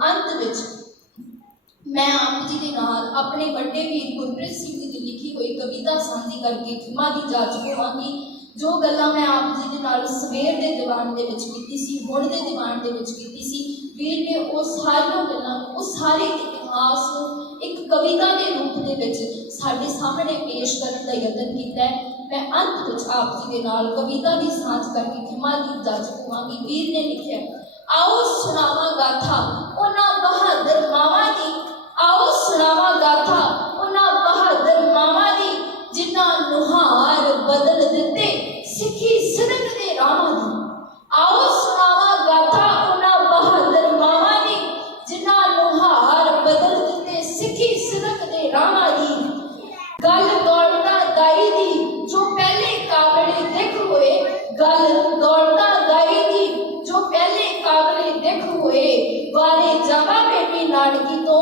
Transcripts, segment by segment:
ਅੰਤ ਵਿੱਚ ਮੈਂ ਆਪ ਜੀ ਦੇ ਨਾਲ ਆਪਣੇ ਵੱਡੇ ਵੀਰ ਗੁਰਪ੍ਰੀਤ ਸਿੰਘ ਜੀ ਦੀ ਲਿਖੀ ਹੋਈ ਕਵਿਤਾ ਸਾਂਝੀ ਕਰਕੇ ਖਿਮਾ ਦੀ ਜਾਚ ਕਰਾਂਗੀ, ਜੋ ਗੱਲਾਂ ਮੈਂ ਆਪ ਜੀ ਦੇ ਨਾਲ ਸਵੇਰ ਦੇ ਦੀਵਾਨ ਦੇ ਵਿੱਚ ਕੀਤੀ ਸੀ, ਹੁਣ ਦੇ ਦੀਵਾਨ ਦੇ ਵਿੱਚ ਕੀਤੀ ਸੀ। ਵੀਰ ਨੇ ਉਹ ਸਾਰੀਆਂ ਗੱਲਾਂ, ਉਹ ਸਾਰੇ ਇਤਿਹਾਸ ਨੂੰ ਇੱਕ ਕਵਿਤਾ ਦੇ ਰੂਪ ਦੇ ਵਿੱਚ ਸਾਡੇ ਸਾਹਮਣੇ ਪੇਸ਼ ਕਰਨ ਦਾ ਯਤਨ ਕੀਤਾ ਹੈ। ਮੈਂ ਅੰਤ ਵਿੱਚ ਆਪ ਜੀ ਦੇ ਨਾਲ ਕਵਿਤਾ ਦੀ ਸਾਂਝ ਕਰਕੇ ਖਿਮਾ ਦੀ ਜਾਚ ਕਰਾਂਗੀ। ਵੀਰ ਨੇ ਲਿਖਿਆ, ਆਓ ਸੁਣਾਵਾਂ ਗਾਥਾ ਉਹਨਾਂ ਬਹਾਦਰ ਮਾਵਾਂ ਦੀ ਆਓ ਸੁਣਾਵਾਂ ਗਾਥਾ ਉਹਨਾਂ ਬਹਾਦਰ ਮਾਵਾਂ ਦੀ ਜਿਨ੍ਹਾਂ ਨੁਹਾਰ ਬਦਲ ਦਿੱਤੇ ਸਿੱਖੀ ਸਿਦਕ ਦੇ ਰਾਹਾਂ ਦੀ ਆਓ ਸੁਣਾਵਾਂ ਗਾਥਾ ਉਹਨਾਂ ਬਹਾਦਰ ਮਾਵਾਂ ਦੀ ਜਿਨ੍ਹਾਂ ਨੁਹਾਰ ਬਦਲ ਦਿੱਤੇ ਸਿੱਖੀ ਸਿਦਕ ਦੇ ਰਾਹਾਂ ਦੀ ਗੱਲ ਦੌੜਦਾ ਦਾਈ ਦੀ ਜੋ ਪਹਿਲੇ ਕਾਬਲੇ ਦਿਖ ਹੋਏ ਗੱਲ ਦੌੜਦਾ ਦਾਈ ਦੀ ਜੋ ਪਹਿਲੇ ਕਾਬਲੇ ਦਿਖ ਹੋਏ ਵਾਰੇ ਜਾਵਾ ਬੇਬੀ ਨਾਨਕੀ ਤੋਂ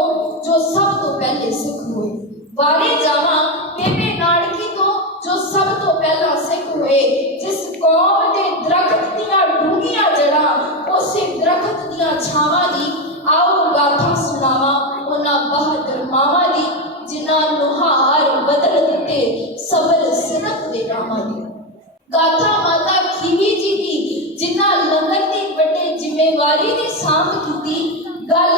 ਜੋ ਸਭ ਤੋਂ ਪਹਿਲੇ ਸਿੱਖ ਹੋਏ। ਵਾਰੇ ਜਾਵਾ ਬੇਬੀ ਨਾਨਕੀ ਤੋਂ, ਜੋ ਸਭ ਤੋਂ ਪਹਿਲਾਂ ਸਿੱਖ ਹੋਏ। ਜਿਸ ਕੌਮ ਦੇ ਦਰਖਤ ਦੀਆਂ ਡੂੰਘੀਆਂ ਜੜਾਂ, ਉਸੇ ਦਰਖਤ ਦੀਆਂ ਛਾਵਾਂ ਦੀ ਆਓ ਗਾਥਾ ਸੁਣਾਵਾਂ। ਉਹਨਾਂ ਬਹਾਦਰ ਮਾਵਾਂ ਦੀ, ਜਿਨ੍ਹਾਂ ਨੁਹਾਰ ਬਦਲ ਦਿੱਤੇ ਸਬਰ ਸਿਦਕ ਦੇ ਰਾਹਾਂ ਦੀ। ਗਾਥਾ ਮਾਤਾ ਖੀਵੀ ਜੀ ਦੀ, ਜਿਨ੍ਹਾਂ ਲੰਗਰ ਦੀ ਵੱਡੇ ਜ਼ਿੰਮੇਵਾਰੀ ਦੀ ਸਾਂਭ ਕੀਤੀ, ਗੱਲ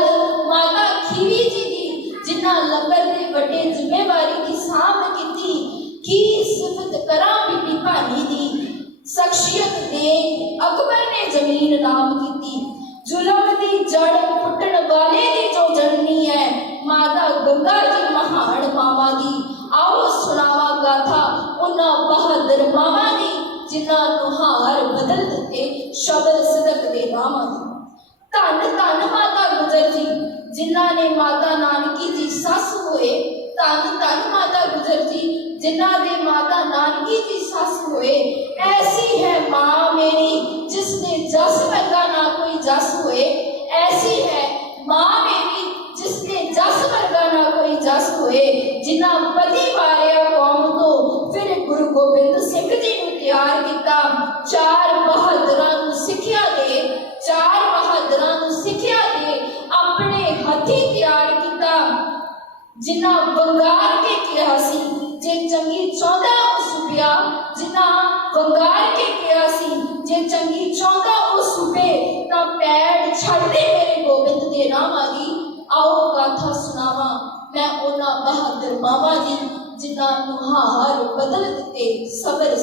ਲੰਗਰ ਦੇ ਵੱਡੇ ਜ਼ਿੰਮੇਵਾਰੀ ਦੀ ਸਾਂਭ ਕੀਤੀ, ਕੀ ਸਿਫਤ ਕਰਾਂ ਬੀਬੀ ਭਾਨੀ ਦੀ? ਸ਼ਖਸੀਅਤ ਦੇ ਅਕਬਰ ਨੇ ਜ਼ਮੀਨ ਨਾਮ ਕੀਤੀ। ਜ਼ੁਲਮ ਦੀ ਜੜ ਪੁੱਟਣ ਵਾਲੇ ਦੀ ਜੋ ਜਨਨੀ ਹੈ, ਮਾਤਾ ਗੰਗਾ ਜੀ ਮਹਾਨ ਮਾਵਾ ਦੀ। ਆਓ ਸੁਣਾਵਾ ਗਾਥਾ ਉਹਨਾਂ ਬਹਾਦਰ ਮਾਵਾਂ ਦੀ, ਜਿਨ੍ਹਾਂ ਨੂੰ ਹਾਰ ਬਦਲ ਦਿੱਤੇ ਸ਼ਬਦ ਸਦਕ ਦੇ ਨਾਮਾਂ ਦੀ। ਧੰਨ ਧੰਨ ਮਾਤਾ ਜਿਨ੍ਹਾਂ ਨੇ ਮਾਤਾ ਨਾਨਕੀ ਜੀ ਸੱਸ ਹੋਏ ਧੰਨ ਧੰਨ ਮਾਤਾ ਗੁਜਰ ਜੀ ਜਿਨ੍ਹਾਂ ਦੇ ਮਾਤਾ ਨਾਨਕੀ ਜੀ ਸੱਸ ਹੋਏ ਐਸੀ ਹੈ ਮਾਂ ਮੇਰੀ ਜਿਸ ਦੇ ਜਸ ਵਰਗਾ ਨਾ ਕੋਈ ਜਸ ਹੋਏ ਐਸੀ ਹੈ ਮਾਂ ਮੇਰੀ ਜਿਸ ਦੇ ਜਸ ਵਰਗਾ ਨਾ ਕੋਈ ਜਸ ਹੋਏ ਜਿਨ੍ਹਾਂ ਪਤੀ ਵਾਰਿਆ ਕੌਮ ਤੋਂ ਫਿਰ ਗੁਰੂ ਗੋਬਿੰਦ ਸਿੰਘ ਜੀ ਨੂੰ ਤਿਆਰ ਕੀਤਾ ਚਾਰ ਬਹਾਦਰਾਂ ਜਿਨ੍ਹਾਂ ਵੰਗਾਰ ਕੇ ਕਿਹਾ ਸੀ ਜੇ ਚੰਗੀ ਚਾਹੁੰਦਾ ਉਹ ਸੁਪਿਆ ਜਿਨ੍ਹਾਂ ਵੰਗਾਰ ਕੇ ਕਿਹਾ ਸੀ ਜੇ ਚੰਗੀ ਚਾਹੁੰਦਾ ਉਹ ਸੁਪੇ ਤਾਂ ਪੈੜ ਛੱਡ ਦੇ ਮੇਰੇ ਗੋਬਿੰਦ ਦੇ ਨਾਮਾਂ ਦੀ ਆਓ ਗਾਥਾ ਸੁਣਾਵਾਂ ਮੈਂ ਉਹਨਾਂ ਬਹਾਦਰ ਮਾਵਾਂ ਦੀ ਜਿਨ੍ਹਾਂ ਨੂੰ ਹਾਰ ਬਦਲ ਦਿੱਤੇ ਸਬਰ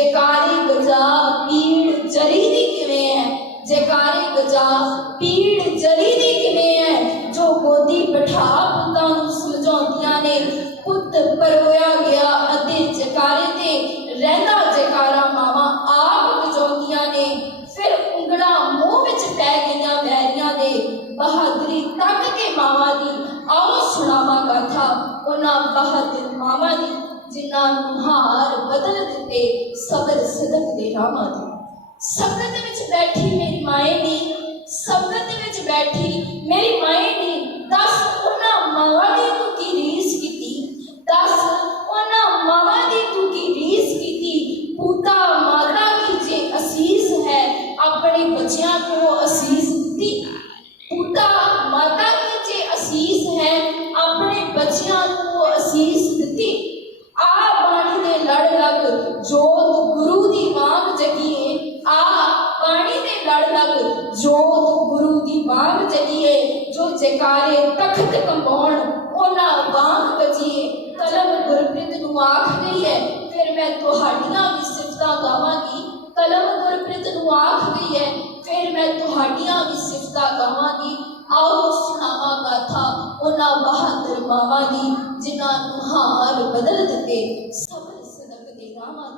ਪਾਏ ਜੇਕਾਰੀ ਗਜਾ ਪੀੜ ਜਰੀ ਦੀ ਕਿਵੇਂ ਹੈ? ਜੇਕਾਰੀ ਗਜਾ ਪੀੜ ਜਰੀ ਦੀ ਕਿਵੇਂ ਹੈ? ਜੋ ਗੋਦੀ ਬਿਠਾ ਪੁੱਤਾਂ ਨੂੰ ਸਮਝਾਉਂਦੀਆਂ ਨੇ। ਪੁੱਤ ਪਰੋਇਆ ਗਿਆ ਅਤੇ ਜਕਾਰੇ ਤੇ ਰਹਿੰਦਾ ਜਕਾਰਾ ਮਾਵਾਂ ਆਪ ਵਜਾਉਂਦੀਆਂ ਨੇ। ਫਿਰ ਉਂਗਲਾਂ ਮੂੰਹ ਵਿੱਚ ਪੈ ਗਈਆਂ ਵੈਰੀਆਂ ਦੇ। ਬਹਾਦਰੀ ਤੱਕ ਕੇ ਮਾਵਾਂ ਦੀ ਆਓ ਸੁਣਾਵਾਂ ਗਾਥਾ। ਉਹਨਾਂ ਬਹਾਦਰ ਮਾਵਾਂ ਦੀ ਜਿਨ੍ਹਾਂ ਨੂੰ ਹਾਰ ਬਦਲ ਦਿੱਤੇ ਸਬਰ ਸਦਕ ਦੇ ਰਾਮਾਂ ਦੀ ਸਬਰਤ ਵਿੱਚ ਬੈਠੀ ਮੇਰੀ ਮਾਏ ਦੀ ਸਬਰਤ ਵਿੱਚ ਬੈਠੀ ਮੇਰੀ ਮਾਏ ਨੀ ਦੱਸ ਉਹਨਾਂ ਮਾਵਾਂ ਦੀ ਤੂੰ ਕੀ ਰੀਸ ਕੀਤੀ ਦੱਸ ਉਹਨਾਂ ਮਾਵਾਂ ਦੀ ਤੂੰ ਕੀ ਰੀਸ ਕੀਤੀ ਪੂਤਾ ਮਾਤਾ ਕੀ ਜੇ ਅਸੀਸ ਹੈ ਆਪਣੇ ਬੱਚਿਆਂ ਨੂੰ ਉਹ ਅਸੀਸ ਦਿੱਤੀ ਪੂਤਾ ਮਾਤਾ ਕੀ ਜੇ ਅਸੀਸ ਹੈ ਆਪਣੇ ਬੱਚਿਆਂ ਨੂੰ ਉਹ ਅਸੀਸ ਦਿੱਤੀ ਆ ਬਾਣੀ ਦੇ ਲੜ ਲੱਗ ਜੋਤ ਗੁਰੂ ਦੀ ਵਾਂਗ ਜਗੀਏ ਆ ਬਾਣੀ ਦੇ ਲੜ ਲੱਗ ਜੋਤ ਗੁਰੂ ਦੀ ਵਾਂਗ ਜਗੀਏ ਜੋ ਜਕਾਰੇ ਤਖਤ ਕੰਬਾਉਣ, ਉਹਨਾਂ ਵਾਂਗ ਗਜੀਏ ਕਲਮ ਗੁਰਪ੍ਰੀਤ ਨੂੰ ਆਖ ਗਈ ਹੈ, ਫਿਰ ਮੈਂ ਤੁਹਾਡੀਆਂ ਵੀ ਸਿਫਤਾਂ ਗਾਵਾਂਗੀ। ਕਲਮ ਗੁਰਪ੍ਰੀਤ ਨੂੰ ਆਖ ਗਈ ਹੈ, ਫਿਰ ਮੈਂ ਤੁਹਾਡੀਆਂ ਵੀ ਸਿਫਤਾਂ ਗਾਵਾਂਗੀ। ਆਓ ਸੁਣਾਵਾਂ ਗਾਥਾ, ਉਹਨਾਂ ਬਹਾਦਰ ਮਾਵਾਂ ਦੀ ਜਿਨ੍ਹਾਂ ਨੂੰ ਹਾਰ ਬਦਲ ਦਿੱਤੇ। ਸਬਰ ਸਦਕ ਦੇ ਰਾਹਾਂ